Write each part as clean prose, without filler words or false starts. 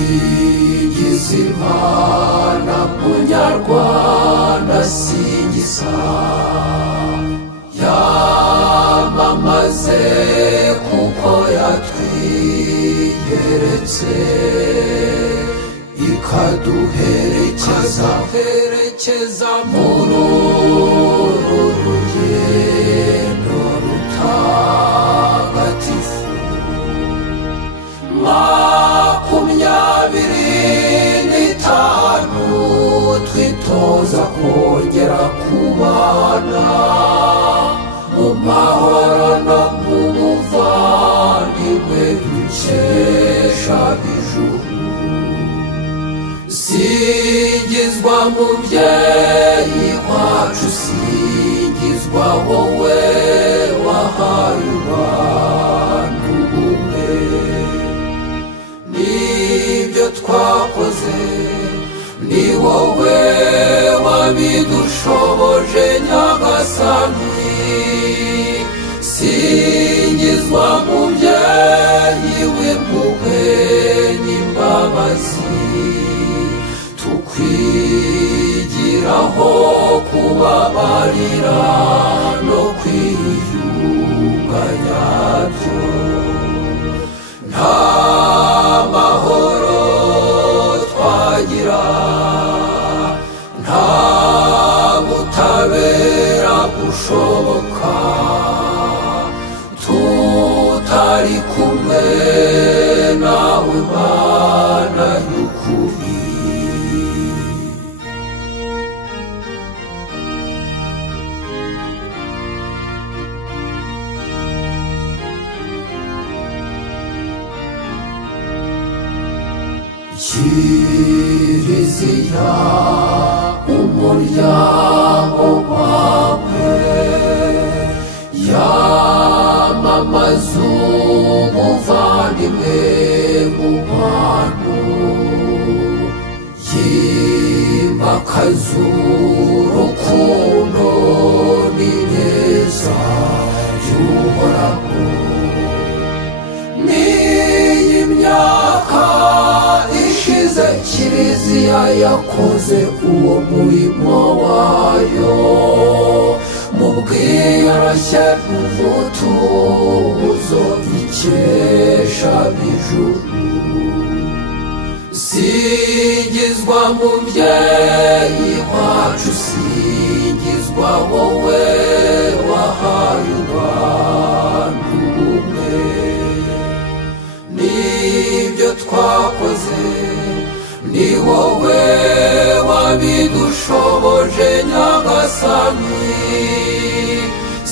singiza Imana munyarwanda singiza yamamaze kuko yatwiyeretse ikaduherekeza muri uru rugendo rutagatifu. Makumyabiri n'itanu twitoza kongera kubana mu mahoro no mu buvandimwe dukesha ijuru. Singizwa mubyeyi wacu, singizwa wowe wahaye abantu ubumwe. Nibyo twakoze ni wowe wabidushoboje Nyagasani. Singizwa mubyeyi w'impuhwe n'imbabazi, tukwigiraho kubabarira no kwiyunga nyabyo. Nta mahoro twagira, nta butabera bushoboka tutari kumwe nawe Mana y'ukuri. Kiliziya umuryango wawe yamamaza ubuvandimwe mu bantu, yimakaza urukundo n'ineza y'Uhoraho. N'iyi myaka ishize Kiliziya yakoze uwo murimo wayo mu bwiyoroshye n'umutuzo ikesha ijuru. Singizwa mubyeyi wacu, singizwa wowe wahaye abantu ubumwe. Nibyo twakoze ni wowe wabidushoboje Nyagasani.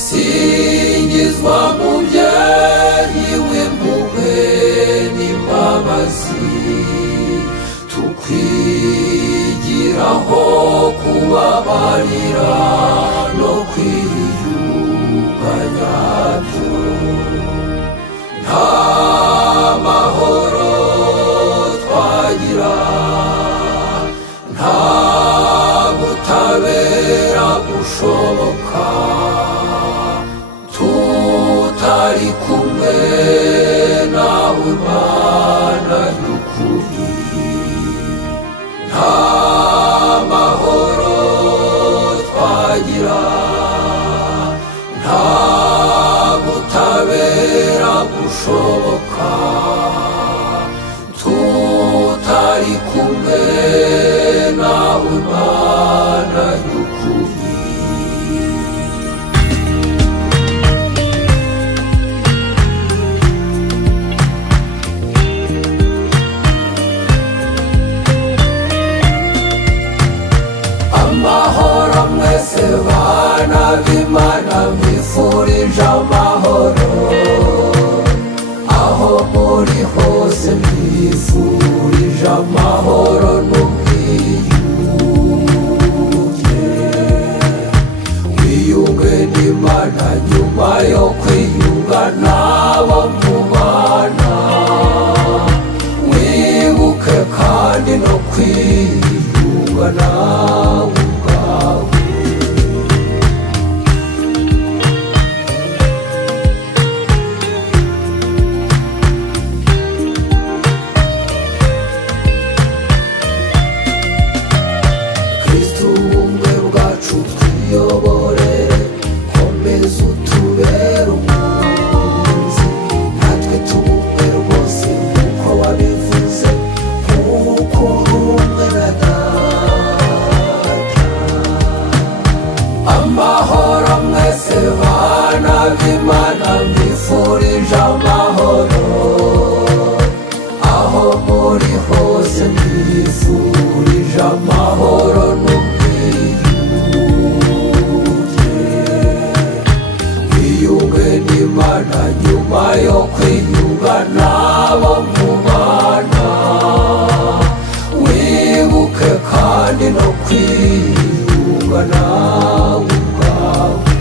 Singizwa mubyeyi w'impuhwe n'imbabazi, tukwigiraho kubabarira no kwiyunga nyabyo. Nta mahoro twagira, nta butabera bushoboka tutari kumwe nawe Mana y'ukuri. Nta mahoro twagira, nta butabera bushoboka tutari kumwe nawe Mana y'ukuri. Amahoro mwese bana b'Imana, mbifurije amahoro aho muri hose, mbifurije amahoro n'ubwiyunge. Wiyunge n'Imana nyuma yo kwiyunga n'abo mubana, wibuke kandi no kwiyunga nawe ubwawe. kwiyunga nawe ubwawe.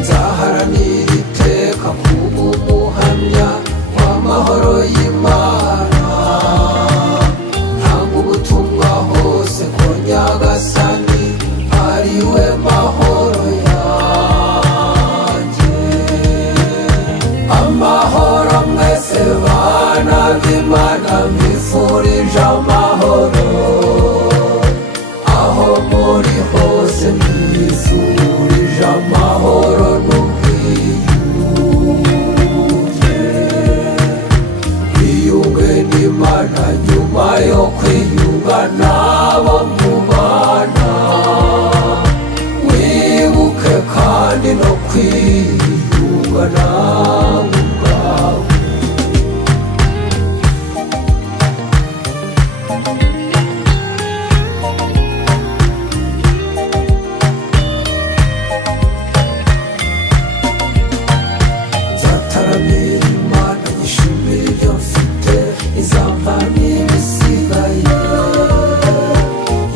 Nzaharanira iteka kuba umuhamya w'amahoro y'Imana, ntanga ubutumwa hose ko Nyagasani ari we mahoro yanjye. Amahoro mwese bana b'Imana, mbifurije amahoro aho muri hose, mbifurije amahoro n'ubwiyunge. Wiyunge n'Imana nyuma yo kwiyunga n'abo mubana, wibuke kandi no kwiyunga nawe ubwawe. Nzataramira Imana nyishimira ibyo mfite, izampa n'ibisigaye.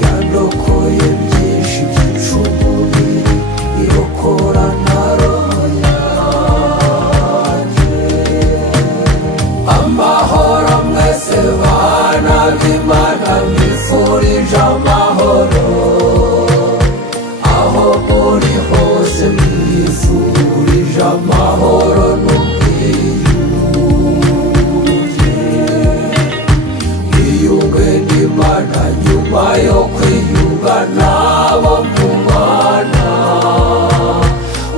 Yandokoye byinshi byica umubiri, irokora na roho yanjye. Amahoro mwese bana b'Imana, mbifurije amahoro aho muri hose, mbifurije amahoro n'ubwiyunge. Wiyunge n'Imana nyuma yo kwiyunga n'abo mubana,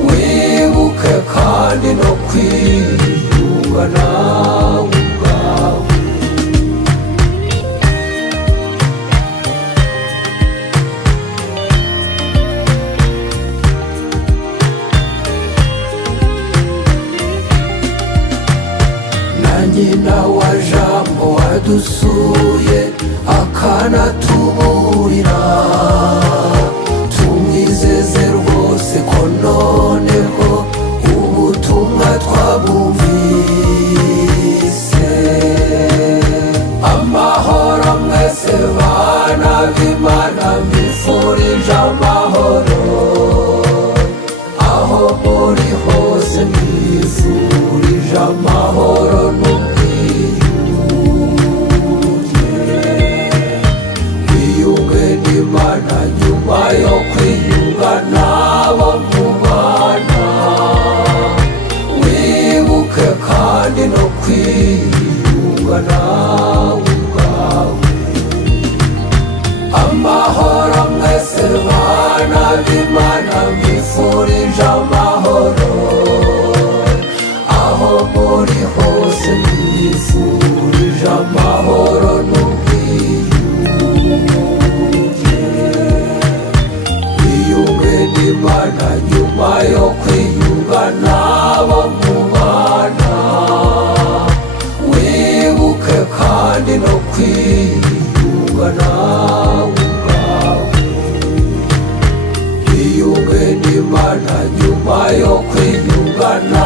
wibuke kandi no kwiyunga nawe ubwawe. Na nyina wa Jambo wadusuye akanatuburira, tumwizeze rwose ko noneho ubutumwa twabumvise. Amahoro mwese bana b'Imana, mbifurije amahoro aho muri hose, mbifurije amahoro n'ubwiyunge. Wiyunge n'Imana nyuma yo kwiyunga n'abo mubana, wibuke kandi no kwiyunga nawe ubwawe. Amahoro mwese bana b'Imana, mbifurije amahoro aho muri hose, mbifurije amahoro n'ubwiyunge. Wiyunge n'Imana nyuma yo kwiyunga n'abo mubana, wibuke kandi no kwiyunga nawe ubwawe. Wiyunge n'Imana nyuma yo kwiyunga nawe